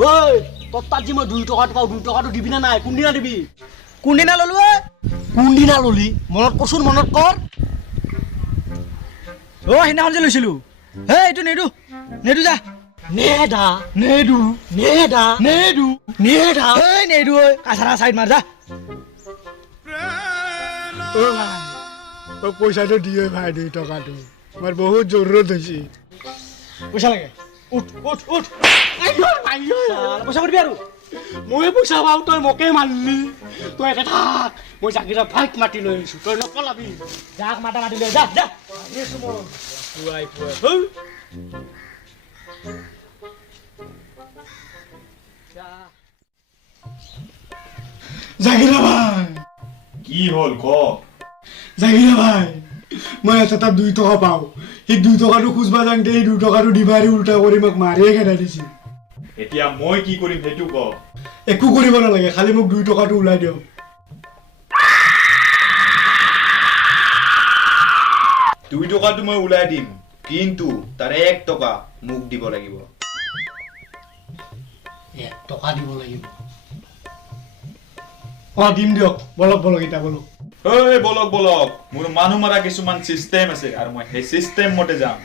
ওই তোর তাত যে মই 2 টকাটো পাও 2 টকাটো দিবি না নাই কোনদিনা দিবি কোনদিনা ললো কোনদিনা ললি মনত কৰচোন মনত কৰ ও হিনাখন যে লৈছিলো হে এইটো নেদু নেদু যা নেডা নেডু নেডা নেডু নেডা এই নেদু ঐ কাছাৰা সাইড মাৰ যা ও ভাই ও পইচাটো দিও ভাই 2 টাকাটো আমার বহুত জরুরত হইছে পইচা লাগে উঠ উঠ উঠ আইও আইও পইচা কৰিবি আৰু মই পইচা পাও তই মোকে মারলি তই এটা থাক মই জাগিরা ফাইট মাটি লৈ আইছো তই নকলাবি যাক মাতা মাতি লৈ যা যা আইছো মই পুৱাই পুৱাই জাগিরা ভাই কি হল ক জাগিরা ভাই মই এটা 2 টাকা পাও এই 2 টাকাটো খুঁজবা যাওঁতে এই 2 টাকাটো দিবাৰি উল্টা কৰি মোক মাৰিয়ে খেদাই দিছে এতিয়া মই কি কৰিম সেইটো ক একো কৰিব নালাগে খালি মোক 2 টাকাটো উলাই দিও 2 টকাটো মই উলাই দিম কিন্তু তাৰে 1 টকা মোক দিব লাগিব 1 টকা দিব লাগিব দিম দিয়ক বলক বলক এটা বলক ঐ বলক বলক মোৰ মানুহ মাৰা কিছুমান সিস্টেম আছে আৰু মই সেই সিস্টেম মতে যাম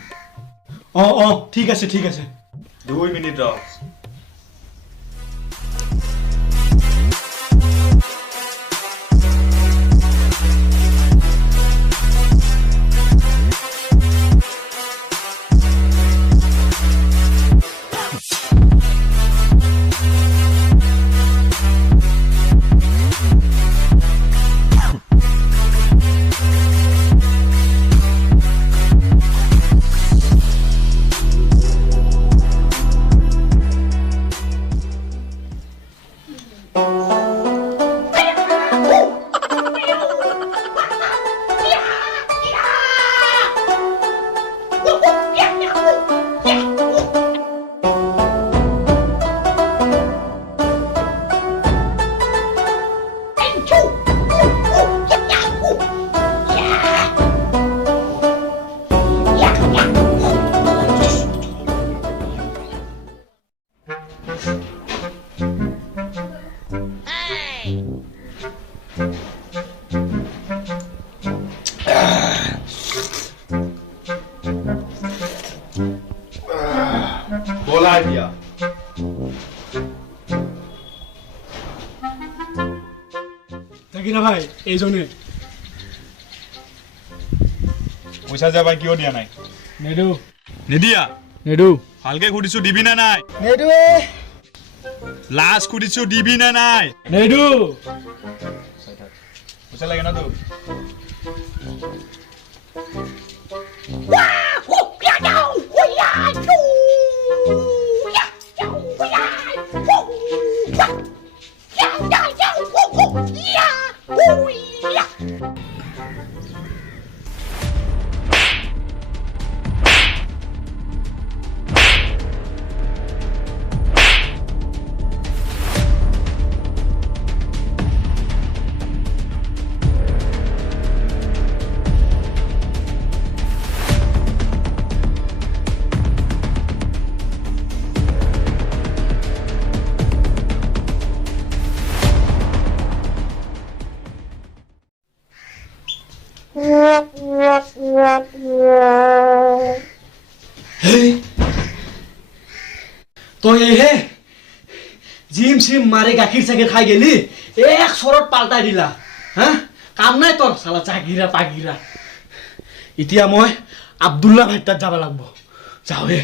ঠিক আছে 2 মিনিট ৰ বলাই দিয়া জাগিরা ভাই এইজনে পইচা যাবা কিয় দিয়া নাই নেদু নিদিয়া নেদু ভালকে সুধিছো দিবি না নাই নেদু লাষ্ট সুধিছো দিবি না নাই নেদু পইচা লাগে না তোক তই হে জিম সিম মাৰি গাখীৰ চাখীৰ খাই গেলি এক চৰত পাল্টাই দিলা হা কাম নাই তোৰ চালা জাগিৰা পাগিৰা এতিয়া মই আব্দুল্লাহ ভাই তাত যাব লাগিব যাওঁ হে